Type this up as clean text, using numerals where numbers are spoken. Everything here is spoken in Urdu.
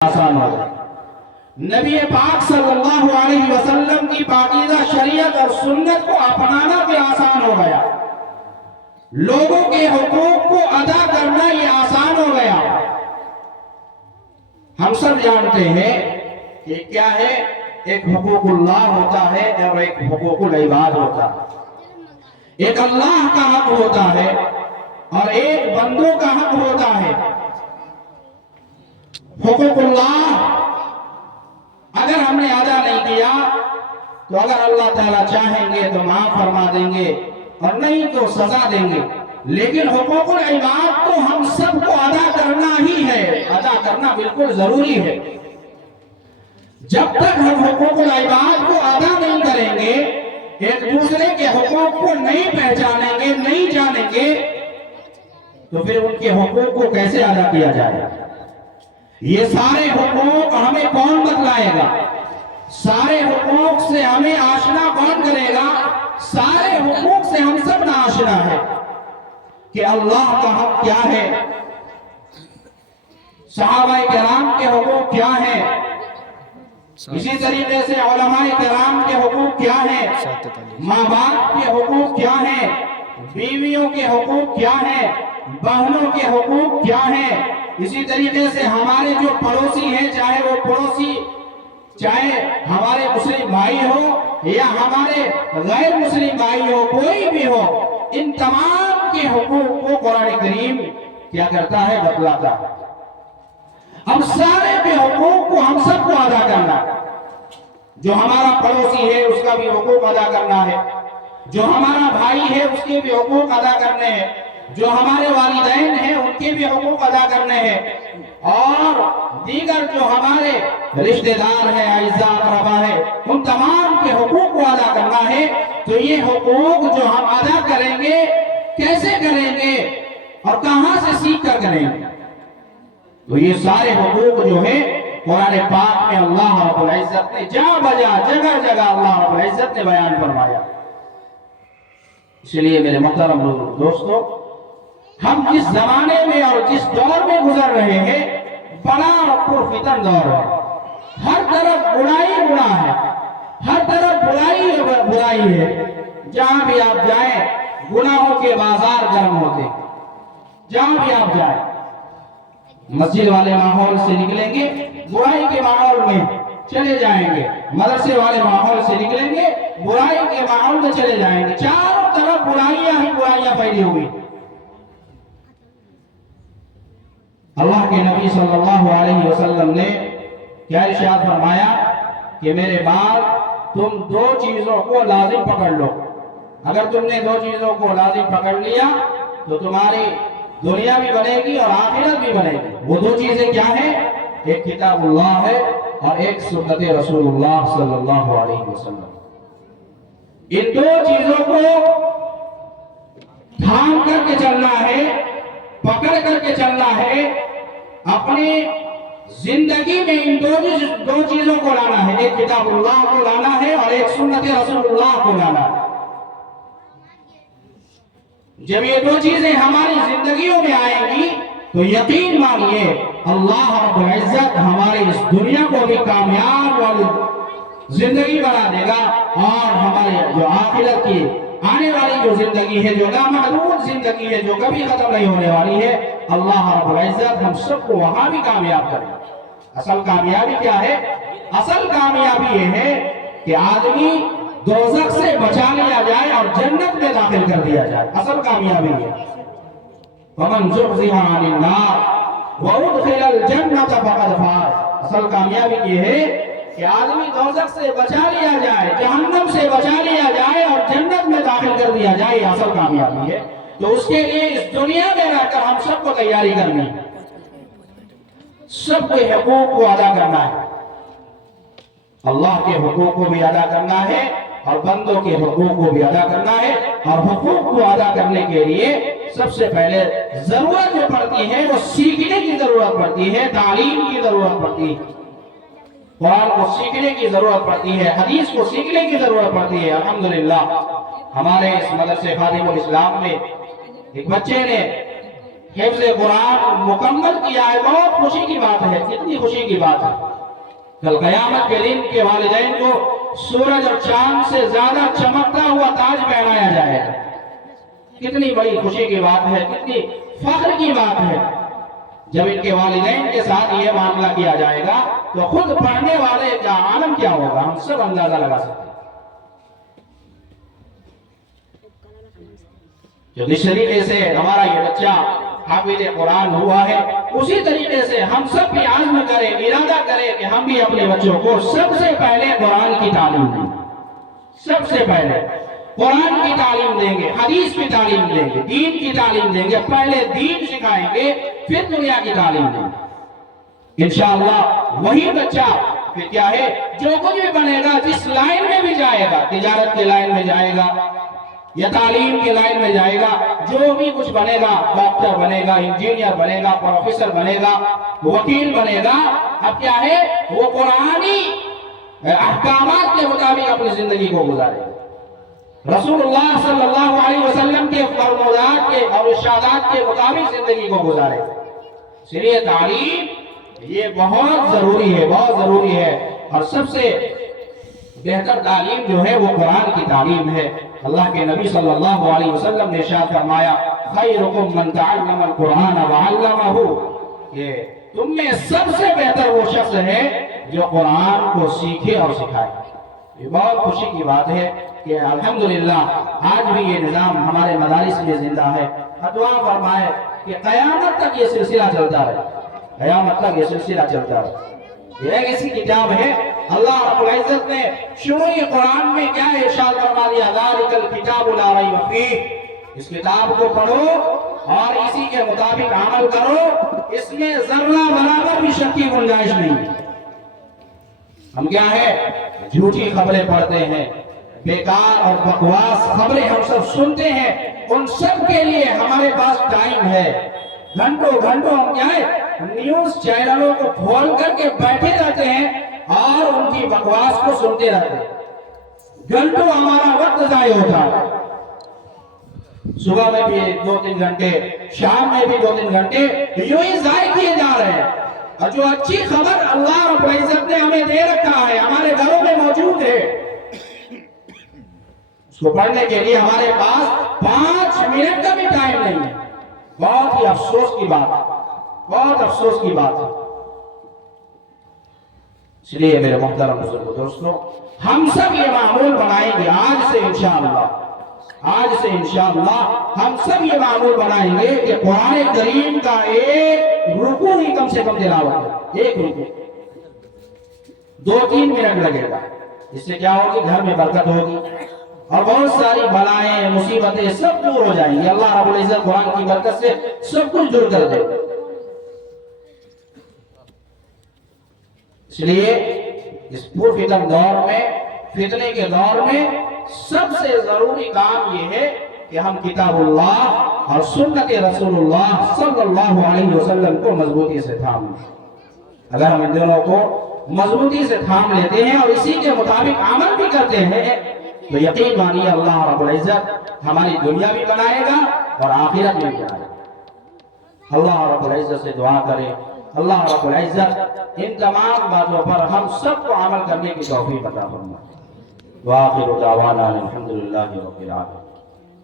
آسان ہو گیا۔ نبی پاک صلی اللہ علیہ وسلم کی پاکیزہ شریعت اور سنت کو اپنانا بھی آسان ہو گیا، لوگوں کے حقوق کو ادا کرنا یہ آسان ہو گیا۔ ہم سب جانتے ہیں کہ کیا ہے، ایک حقوق اللہ ہوتا ہے اور ایک حقوق العباد ہوتا ہے۔ ایک اللہ کا حق ہوتا ہے اور ایک بندوں کا حق ہوتا ہے۔ حقوق اللہ اگر ہم نے ادا نہیں کیا تو اگر اللہ تعالیٰ چاہیں گے تو معاف فرما دیں گے اور نہیں تو سزا دیں گے، لیکن حقوق العباد تو ہم سب کو ادا کرنا ہی ہے، ادا کرنا بالکل ضروری ہے۔ جب تک ہم حقوق العباد کو ادا نہیں کریں گے، ایک دوسرے کے حقوق کو نہیں پہچانیں گے، نہیں جانیں گے، تو پھر ان کے حقوق کو کیسے ادا کیا جائے؟ یہ سارے حقوق ہمیں کون بتلائے گا؟ سارے حقوق سے ہمیں آشنا کون کرے گا؟ سارے حقوق سے ہم سب نہ آشنا ہے کہ اللہ کا حق کیا ہے، صحابہ کرام کے حقوق کیا ہیں، اسی طریقے سے علماء کرام کے حقوق کیا ہیں، ماں باپ کے حقوق کیا ہیں، بیویوں کے حقوق کیا ہیں، بہنوں کے حقوق کیا ہیں، اسی طریقے سے ہمارے جو پڑوسی ہیں، چاہے وہ پڑوسی چاہے ہمارے مسلم بھائی ہو یا ہمارے غیر مسلم بھائی ہو، کوئی بھی ہو، ان تمام کے حقوق کو قرآن کریم کیا کرتا ہے؟ بتلاتا ہے۔ اب سارے کے حقوق کو ہم سب کو ادا کرنا ہے۔ جو ہمارا پڑوسی ہے اس کا بھی حقوق ادا کرنا ہے، جو ہمارا بھائی ہے اس کے بھی حقوق ادا کرنے ہیں، جو ہمارے والدین ہیں ان کے بھی حقوق ادا کرنے ہیں، اور دیگر جو ہمارے رشتہ دار ہیں، اعزاء اقربا ہیں، ان تمام کے حقوق کو ادا کرنا ہے۔ تو یہ حقوق جو ہم ادا کریں گے کیسے کریں گے اور کہاں سے سیکھ کر کریں گے؟ تو یہ سارے حقوق جو ہیں قرآن پاک میں اللہ رب العزت نے جا بجا جگہ جگہ اللہ رب العزت نے بیان فرمایا۔ اس لیے میرے محترم دوستو، ہم جس زمانے میں اور جس دور میں گزر رہے ہیں بڑا پرفتن دور ہے۔ ہر طرف برائی گناہ ہے، ہر طرف برائی ہے، جہاں بھی آپ جائیں گناہوں کے بازار گرم ہوتے، جہاں بھی آپ جائیں مسجد والے ماحول سے نکلیں گے برائی کے ماحول میں چلے جائیں گے، مدرسے والے ماحول سے نکلیں گے برائی کے ماحول میں چلے جائیں گے، چاروں طرف برائیاں ہی برائیاں پھیلی ہوئی۔ اللہ کے نبی صلی اللہ علیہ وسلم نے کیا ارشاد فرمایا کہ میرے بعد تم دو چیزوں کو لازم پکڑ لو، اگر تم نے دو چیزوں کو لازم پکڑ لیا تو تمہاری دنیا بھی بنے گی اور آخرت بھی بنے گی۔ وہ دو چیزیں کیا ہیں؟ ایک کتاب اللہ ہے اور ایک سنت رسول اللہ صلی اللہ علیہ وسلم۔ ان دو چیزوں کو تھام کر کے چلنا ہے، پکڑ کر کے چلنا ہے، اپنی زندگی میں ان دو چیزوں کو لانا ہے، ایک کتاب اللہ کو لانا ہے اور ایک سنت رسول اللہ کو لانا ہے۔ جب یہ دو چیزیں ہماری زندگیوں میں آئیں گی تو یقین مانیے اللہ رب العزت ہماری اس دنیا کو بھی کامیاب والی زندگی بنا دے گا، اور ہمارے جو آخرت کی آنے والی جو زندگی ہے، جو لامحدود زندگی ہے، جو کبھی ختم نہیں ہونے والی ہے، اللہ رب العزت ہم سب کو وہاں بھی کامیاب کرے۔ اصل کامیابی کیا ہے؟ اصل کامیابی یہ ہے کہ آدمی دوزخ سے بچا لیا جائے اور جنت میں داخل کر دیا جائے، اصل کامیابی ہے۔ وَمَنْ زُحْزِحَ عَنِ النَّارِ وَأُدْخِلَ الْجَنَّةَ فَقَدْ فَازَ۔ اصل کامیابی یہ ہے کہ آدمی دوزخ سے بچا لیا جائے، جہنم سے بچا لیا جائے اور جنت میں داخل کر دیا جائے، یہ اصل کامیابی ہے۔ تو اس کے لیے اس دنیا میں رہ کر ہم سب کو تیاری کرنی ہے، سب کے حقوق کو ادا کرنا ہے، اللہ کے حقوق کو بھی ادا کرنا ہے اور بندوں کے حقوق کو بھی ادا کرنا ہے۔ اور حقوق کو ادا کرنے کے لیے سب سے پہلے ضرورت جو پڑتی ہے وہ سیکھنے کی ضرورت پڑتی ہے، تعلیم کی ضرورت پڑتی ہے، قرآن کو سیکھنے کی ضرورت پڑتی ہے، حدیث کو سیکھنے کی ضرورت پڑتی ہے۔ الحمدللہ ہمارے اس مدرسے خادم الاسلام میں ایک بچے نے حفظ قرآن مکمل کیا ہے، بہت خوشی کی بات ہے، کتنی خوشی کی بات ہے۔ کل قیامت کے دن کے والدین کو سورج اور چاند سے زیادہ چمکتا ہوا تاج پہنایا جائے گا، کتنی بڑی خوشی کی بات ہے، کتنی فخر کی بات ہے۔ جب ان کے والدین کے ساتھ یہ معاملہ کیا جائے گا تو خود پڑھنے والے کا عالم کیا ہوگا، ہم سب اندازہ لگا سکتے ہیں۔ جو جس طریقے سے ہمارا یہ بچہ حافظ قرآن ہوا ہے، اسی طریقے سے ہم سب بھی عزم کریں، ارادہ کریں کہ ہم بھی اپنے بچوں کو سب سے پہلے قرآن کی تعلیم دیں، سب سے پہلے قرآن کی تعلیم دیں گے، حدیث کی تعلیم دیں گے، دین کی تعلیم دیں گے، پہلے دین سکھائیں گے پھر دنیا کی تعلیم دیں گے۔ انشاءاللہ وہی بچہ پھر کیا ہے، جو کچھ بھی بنے گا، جس لائن میں بھی جائے گا، تجارت کے لائن میں جائے گا یا تعلیم کے لائن میں جائے گا، جو بھی کچھ بنے گا، ڈاکٹر بنے گا، انجینئر بنے گا، پروفیسر بنے گا، وکیل بنے گا، اب کیا ہے، وہ قرآنی احکامات کے مطابق اپنی زندگی کو گزارے گا، رسول اللہ صلی اللہ علیہ وسلم کے فرمودات کے اور ارشادات کے مطابق زندگی کو گزارے گا۔ اس لیے تعلیم یہ بہت ضروری ہے، بہت ضروری ہے، اور سب سے بہتر تعلیم جو ہے وہ قرآن کی تعلیم ہے۔ اللہ کے نبی صلی اللہ علیہ وسلم نے ارشاد فرمایا، خیرکم من تعلم القرآن وعلمہ، کہ تم میں سب سے بہتر وہ شخص ہے جو قرآن کو سیکھے اور سکھائے۔ یہ بہت خوشی کی بات ہے کہ الحمدللہ آج بھی یہ نظام ہمارے مدارس میں زندہ ہے۔ دعا فرمائے کہ قیامت تک یہ سلسلہ چلتا رہے، قیامت تک یہ سلسلہ چلتا رہے۔ یہ ایک ایسی کتاب ہے، اللہ رب العزت نے شروع قرآن میں کیا ارشاد فرما دیا، ذالک الکتاب لا ریب فیہ، اس کتاب کو پڑھو اور اسی کے مطابق عمل کرو، اس میں ذرہ برابر بھی شک کی گنجائش نہیں۔ ہم کیا ہے، جھوٹی خبریں پڑھتے ہیں، بیکار اور بکواس خبریں ہم سب سنتے ہیں، ان سب کے لیے ہمارے پاس ٹائم ہے۔ گھنٹوں گھنٹوں ہم کیا ہے، نیوز چینلوں کو کھول کر کے بیٹھے رہتے ہیں اور ان کی بکواس کو سنتے رہتے ہیں، گھنٹوں ہمارا وقت ضائع ہوتا ہے۔ صبح میں بھی 2-3 گھنٹے، شام میں بھی 2-3 گھنٹے یوں ہی ضائع کیے جا رہے ہیں، اور جو اچھی خبر اللہ رب العزت نے ہمیں دے رکھا ہے، ہمارے گھروں میں موجود ہے، اس کو پڑھنے کے لیے ہمارے پاس 5 منٹ کا بھی ٹائم نہیں ہے۔ بہت ہی افسوس کی بات ہے، بہت افسوس کی بات ہے۔ اس لیے میرے محترم بزرگوں، دوستوں، ہم سب یہ معمول بنائیں گے آج سے انشاءاللہ، آج سے انشاءاللہ ہم سب یہ معمول بنائیں گے کہ قرآن کریم کا ایک رکوع ہی کم سے کم تلاوت ہے، ایک رکوع 2-3 منٹ لگے گا، اس سے کیا ہوگی، گھر میں برکت ہوگی اور بہت ساری بلائیں مصیبتیں سب دور ہو جائیں گی۔ اللہ رب العزت قرآن کی برکت سے سب کچھ دور کر دے گا۔ اس لیے اس پر فتن دور میں، فتنے کے دور میں سب سے ضروری کام یہ ہے کہ ہم کتاب اللہ اور سنت رسول اللہ صلی اللہ علیہ وسلم کو مضبوطی سے تھام لیں۔ اگر ہم ان دونوں کو مضبوطی سے تھام لیتے ہیں اور اسی کے مطابق عمل بھی کرتے ہیں تو یقین مانیے اللہ رب العزت ہماری دنیا بھی بنائے گا اور آخرت بھی بنائے گا۔ اللہ رب العزت سے دعا کریں، اللہ رب العزت ان تمام باتوں پر ہم سب کو عمل کرنے کی توفیق عطا فرمائے۔ وآخر دعوانا الحمدللہ رب العالمین۔